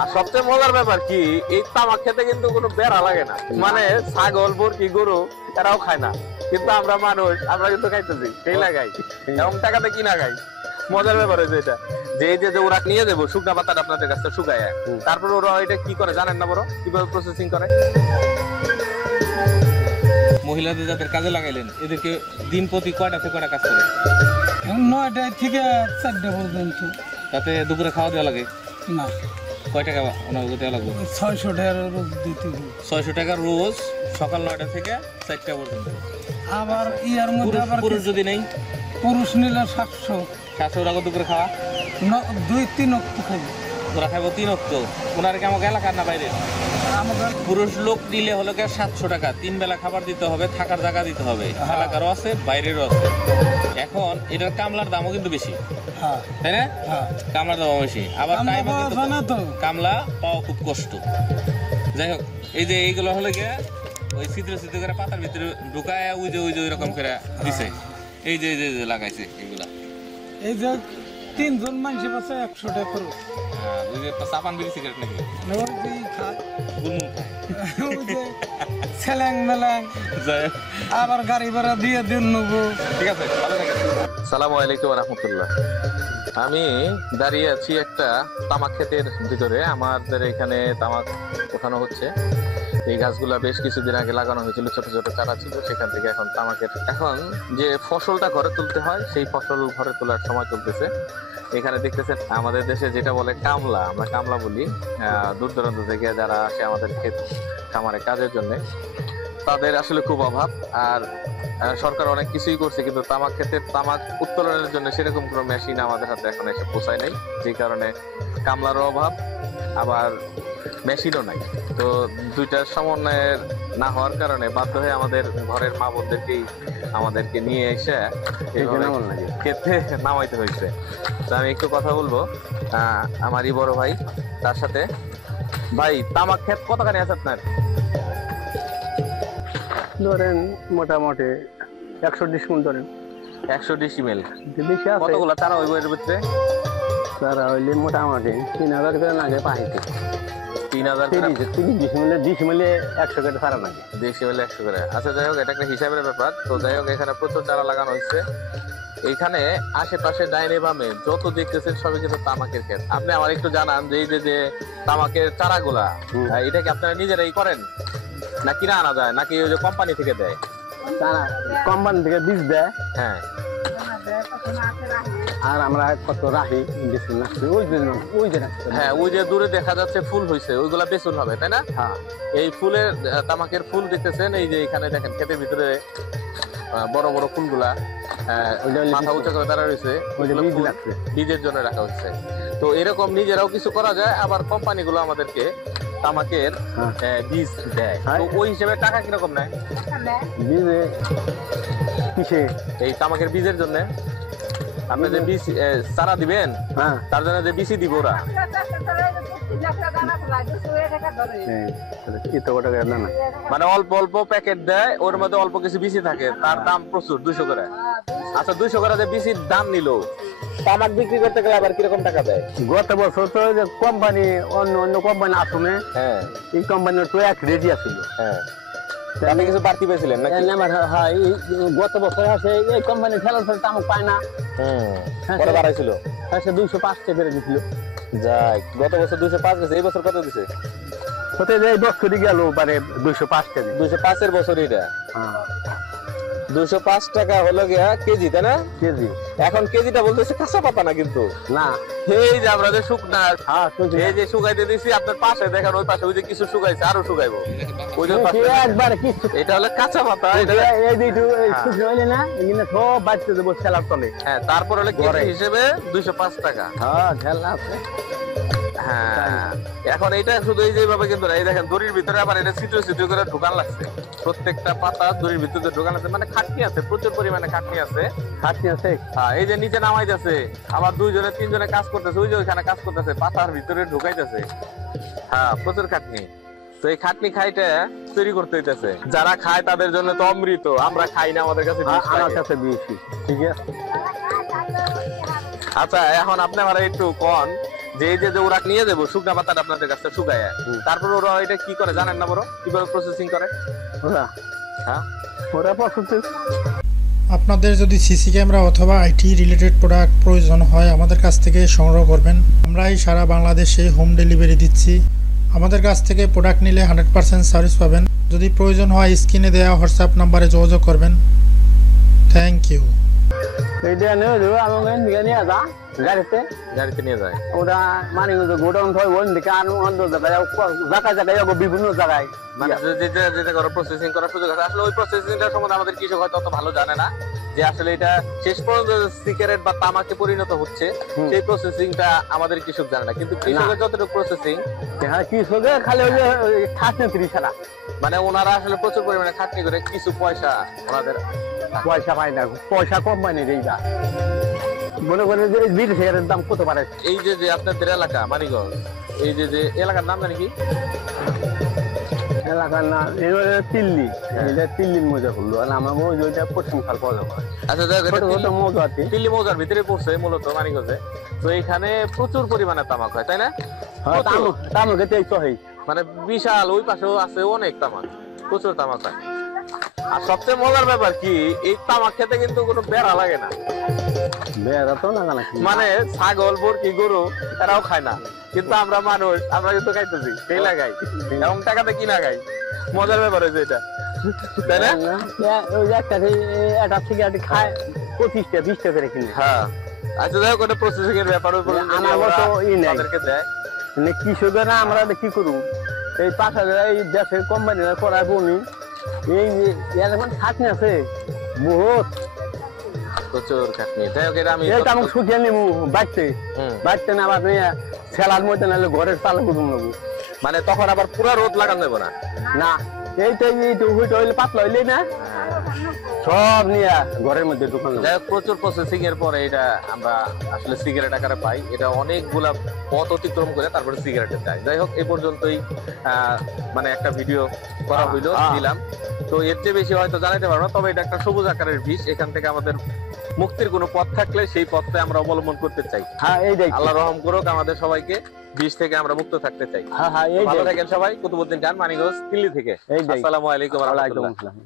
আর সবচেয়ে মজার ব্যাপার কি, এই তামাক খেতে কিন্তু কোনো বেড়া লাগে না, মানে ছাগল মুরগি গরু এরাও খায় না, কিন্তু আমরা মানুষ আমরা কিন্তু খাইতেছি, সেই লাগাই এবং টাকাতে কিনা খাই। মজার ব্যাপার হয়েছে এটা, যে এই যে ওরা নিয়ে যাবো শুকনা পাতাটা আপনাদের কাছে শুকায়, তারপর ওরা এটা কি করে জানেন না বড়, কিভাবে প্রসেসিং করে? মহিলাদের যাদের কাজে লাগাইলেন এদেরকে দিন প্রতি কয়টা থেকে কয়টা কাজ করে? 9টা থেকে 4টা পর্যন্ত। তাতে দুপুরে খাওয়া দেওয়া লাগে না, কয় টাকা ওনাকে দেওয়া লাগবে? 600 টাকা রোজ দিতে হবে। 600 টাকা রোজ, সকাল 9টা থেকে 4টা পর্যন্ত। আবার ইয়ার মধ্যে আবার পুরুষ যদি নেই, পুরুষ নিলে 700। 700 টাকা দুপুরে খাওয়া, 2-3 অক্ট খাবে। ওরা খাবো 3 অক্ট। ওনারা কি আমাকে এলাকার না বাইরে? আমাদের পুরুষ লোক দিলে হলো 700 টাকা, 3 বেলা খাবার দিতে হবে, থাকার জায়গা দিতে হবে, এলাকারও আছে বাইরেরও আছে। এখন এটার কামলার দামও কিন্তু বেশি, হ্যাঁ তাই না? হ্যাঁ, কামলার দামও বেশি, আবার আমরা টাইমও পাওয়া যায় না তো। কামলা পাওয়া খুব কষ্ট। যাই হোক, এই যে এইগুলো হলো গিয়ে ওই ছিদ্র ছিদ্র করে পাতার ভিতরে ঢুকায় ওই যে ওইরকম করে দিছে, এই যে লাগাইছে এগুলা। এই যে 3 জন মানুষ পাচ্ছে 100 টাকা করে। ওই যে চাপান বিড়ি সিগারেট নাকি ওর যে খায়, গুলমুল খায়। ওই যে ছেলেং মেলেং, যাই হোক, আবার গাড়ি ভাড়া দিয়ে দিন নেবো। ঠিক আছে, ভালো থাকেন। সালামু আলাইকুম রহমতুল্লাহ। আমি দাঁড়িয়ে আছি একটা তামাক ক্ষেতের ভিতরে। আমাদের এখানে তামাক ওঠানো হচ্ছে। এই গাছগুলা বেশ কিছুদিন আগে লাগানো হয়েছিল, ছোট ছোট চারা ছিল, সেখান থেকে এখন তামাকের এখন যে ফসলটা ঘরে তুলতে হয় সেই ফসল ঘরে তোলার সময় চলতেছে। এখানে দেখতেছেন আমাদের দেশে যেটা বলে কামলা, আমরা কামলা বলি, দূর দূরান্ত থেকে যারা আসে আমাদের ক্ষেত খামারে কাজের জন্য, তাদের আসলে খুব অভাব। আর সরকার অনেক কিছুই করছে, কিন্তু তামাক ক্ষেতের তামাক উত্তোলনের জন্য সেরকম কোনো মেশিন আমাদের হাতে এখন এসে পৌঁছায় নাই, যে কারণে কামলারও অভাব, আবার মেশিনও নাই। তো দুইটার সমন্বয়ের না হওয়ার কারণে বাধ্য হয়ে আমাদের ঘরের মা বোনদেরকেই আমাদেরকে নিয়ে এসে ক্ষেতে নামাইতে হয়েছে। তো আমি একটু কথা বলবো আমারই বড় ভাই তার সাথে। ভাই, তামাক ক্ষেত কতখানি আছে আপনার? ধরেন মোটামুটি 100 ডিসমিল ধরেন। 100 ডিসিমেল। বেশি আছে, কতগুলো চারা হইব এর ভিতরে? তারা হইলে মোটামুটি 3000 করে লাগে পাইতে। 3000 30 ডিসমিলে 100 করে সারা লাগে। ডিসিমেলে 100 করে। আচ্ছা, যাই হোক, এটা একটা হিসাবের ব্যাপার। তো যাই হোক, এখানে প্রচুর চারা লাগানো হয়েছে। এইখানে আশেপাশে ডাইনে বামে যত দেখতেছেন সবই কিন্তু তামাকের ক্ষেত। আপনি আমার একটু জানান যে এই যে তামাকের চারাগুলা, এটা কি আপনারা নিজেরাই করেন না কিনা আনা যায়, নাকি ওই যে কোম্পানি থেকে দেয়? তারা কোম্পানি থেকে বীজ দেয়, হ্যাঁ, আর আমরা কত রাখি ডিসমিল ওই যে হ্যাঁ, ওই যে দূরে দেখা যাচ্ছে ফুল হয়েছে, ওইগুলা বেচুন হবে, তাই না? হ্যাঁ, এই ফুলের তামাকের ফুল দেখতেছেন, এই যে এখানে দেখেন ক্ষেতের ভিতরে বড় বড় ফুলগুলা মাথা উঁচু করে দাঁড়া রয়েছে, বীজের জন্য রাখা হচ্ছে। তো এরকম নিজেরাও কিছু করা যায়, আবার কোম্পানিগুলো আমাদেরকে তামাকের বীজ দেয়। তো ওই হিসেবে টাকা কিরকম নেয় বীজে কিসে? এই তামাকের বীজের জন্য আপনি যে বীজ চারা দিবেন, হ্যাঁ, তার জন্য যে বীজ দিব ওরা? মানে অল্প অল্প প্যাকেট দেয়, ওর মধ্যে অল্প কিছু বিসি থাকে, তার দাম প্রচুর, 200 করে। আচ্ছা, 200 করে যে বিসির দাম নিল, তামাক বিক্রি করতে গেলে আবার কিরকম টাকা দেয়? গত বছর তো যে কোম্পানি অন্য কোম্পানি আসলে, হ্যাঁ, এই কোম্পানির তো 1 রেডি আছিল। হ্যাঁ, আপনি কিছু বাড়তি পেয়েছিলেন নাকি? হ্যাঁ, গত বছর আছে এই কোম্পানি খেলার পরে তামাক পায় না, কত বাড়াইছিল? হ্যাঁ, 205 টাকা করে দিছিল। যাই, গত বছর 205 গেছে, এই বছর কত দিছে? হতে যে 10 করে গেল, মানে 205 টাকা। 205 এর বছর এটা। হ্যাঁ, 205 টাকা হলো গিয়া কেজি, তাই না? কেজি। এখন কেজিটা বলতেছে কাঁচা পাতা না কিন্তু, না, এই যে আমরা যে শুকনা, হ্যাঁ, এই যে শুকাইতে দিছি, আপনার পাশে দেখেন ওই পাশে ওই যে কিছু শুকাইছে, আরো শুকাইবো ওই যে পাশে। একবার কিছু এটা হলো কাঁচা পাতা। এই দুটো শুকনো হইলে না, এগুলো সব বাচ্চা দেবো খেলার তলে। হ্যাঁ, তারপর হলো কেজি হিসেবে 205 টাকা। হ্যাঁ, খেলা আছে। হ্যাঁ, এখন এটা শুধু এই যেভাবে কিন্তু না, এই দেখেন দড়ির ভিতরে আবার এটা ছিদ্র ছিদ্র করে ঢোকান লাগছে, প্রত্যেকটা পাতা দড়ির ভিতরে ঢোকান লাগছে, মানে খাটনি আছে, প্রচুর পরিমাণে খাটনি আছে। খাটনি আছে। হ্যাঁ, এই যে নিচে নামাই যাচ্ছে, আবার 2 জনে 3 জনে কাজ করতেছে, ওই যে ওইখানে কাজ করতেছে, পাতার ভিতরে ঢুকাইতেছে। হ্যাঁ, প্রচুর খাটনি। তো এই খাটনি খাইতে তৈরি করতে হইতেছে, যারা খায় তাদের জন্য তো অমৃত, আমরা খাই না, আমাদের কাছে বিষ আমার লাগে। কাছে বেশি। ঠিক আছে। আচ্ছা, এখন আপনি আমার একটু কোন যে এই যে ওরা নিয়ে যাবো শুকনা পাতাটা আপনাদের কাছে শুকায়, তারপর ওরা এটা কি করে জানেন না বড়, কিভাবে প্রসেসিং করে? ওরা হ্যাঁ, ওরা পছন্দ। আপনাদের যদি সিসি ক্যামেরা অথবা আইটি রিলেটেড প্রোডাক্ট প্রয়োজন হয় আমাদের কাছ থেকে সংগ্রহ করবেন। আমরাই সারা বাংলাদেশে হোম ডেলিভারি দিচ্ছি। আমাদের কাছ থেকে প্রোডাক্ট নিলে 100% সার্ভিস পাবেন। যদি প্রয়োজন হয় স্ক্রিনে দেওয়া হোয়াটসঅ্যাপ নাম্বারে যোগাযোগ করবেন। Thank you. এইটা নিয়ে যাবো আমাকে নিয়ে যা গাড়িতে, গাড়িতে নিয়ে যায়। ওরা মানে গোডাউন হয় ওন দিকে আর অন্য জায়গায় যাবো বিভিন্ন জায়গায়। মানে যেটা যেটা করে প্রসেসিং করার সুযোগ আছে। আসলে ওই প্রসেসিংটা সম্বন্ধে আমাদের কৃষক হয়তো অত ভালো জানে না, যে আসলে এটা শেষ পর্যন্ত সিগারেট বা তামাকে পরিণত হচ্ছে সেই প্রসেসিংটা আমাদের কৃষক জানে না। কিন্তু কৃষকের যতটুকু প্রসেসিং, হ্যাঁ কৃষকে খালি ওই যে খাটনি 30 ছাড়া মানে ওনারা আসলে প্রচুর পরিমাণে খাটনি করে কিছু পয়সা ওনাদের পয়সা পায় না, পয়সা কম পায়নি এইটা। মনে করেন যে বিড়ি সিগারেটের দাম কত পারে। এই যে যে আপনাদের এলাকা মানিকগঞ্জ, এই যে যে এলাকার নাম জানি কি? এলাকার না দিল্লি, এটা দিল্লির মজা করলো। আর আমার ওই ওইটা পশ্চিম খাল পাওয়া যাবে। আচ্ছা যাক, এটা ছোট ছোট দিল্লি- মজা আছে। দিল্লি মৌজার ভিতরে পড়ছে মূলত মানিকগঞ্জে। তো এখানে প্রচুর পরিমাণে তামাক হয়, তাই না? হ্যাঁ তাম খেতে ইচ্ছা হয়। মানে বিশাল, ওই পাশেও আছে অনেক তামাক, প্রচুর তামাক হয়। আর সবচেয়ে মজার ব্যাপার কি, এই তামাক খেতে কিন্তু কোনো বেড়া লাগে না। বেড়া তো না নাকি মানে ছাগল, বরকি, গরু এরাও খায় না, কিন্তু আমরা মানুষ আমরা কিন্তু খাইতেছি, সেই লাগাই এবং টাকাতে কিনা খাই। মজার ব্যাপার হয়েছে এটা, তাই না? ওই যে একটা সিগারেট খায় 25টা 20টা করে কিনে। হ্যাঁ। আচ্ছা যাই হোক, ওটা প্রসেসিং এর ব্যাপার, ওই পর্যন্ত আমার ওরা মতো নাই। তাদেরকে দেয়। মানে কৃষকেরা আমরা কি করবো, এই পাশে এই দেশের কোম্পানিরা করায় বনি এই এলাকার খাটনি আছে বহুত। প্রচুর খাটনি। যাই হোক, এটা আমি এটা আমাকে শুকিয়ে নিবো বাড়তে হুম। বাড়তে না আবার নিয়ে ছেলার মধ্যে নাহলে ঘরের চালে কুদুম নেবো মানে তখন আবার পুরো রোদ লাগানো যাবে না। না। এইটা ওইটা হইলে পাতলা হইলে না সব নিয়ে ঘরের মধ্যে ঢুকানো যাই হোক, প্রচুর প্রসেসিং এর পরে এটা আমরা আসলে সিগারেট আকারে পাই। এটা অনেকগুলা পথ অতিক্রম করে তারপরে সিগারেটে যায়। যাই হোক, এই পর্যন্তই মানে একটা ভিডিও করা হইলো, দিলাম। তো এর চেয়ে বেশি হয়তো জানাতে পারবো না, তবে এটা একটা সবুজ আকারের বিষ। এখান থেকে আমাদের মুক্তির কোনো পথ থাকলে সেই পথটা আমরা অবলম্বন করতে চাই। হ্যাঁ এইটাই। আল্লাহ রহম করুক আমাদের সবাইকে, বিষ থেকে আমরা মুক্ত থাকতে চাই। হ্যাঁ হ্যাঁ ভালো এইটাই। থাকেন সবাই। কুতুবউদ্দিন খান, মানিকগঞ্জ, দিল্লি থেকে। এইটাই। আসসালামু আলাইকুম ওয়া রাহমাতুল্লাহ। ওয়ালাইকুম আসসালাম।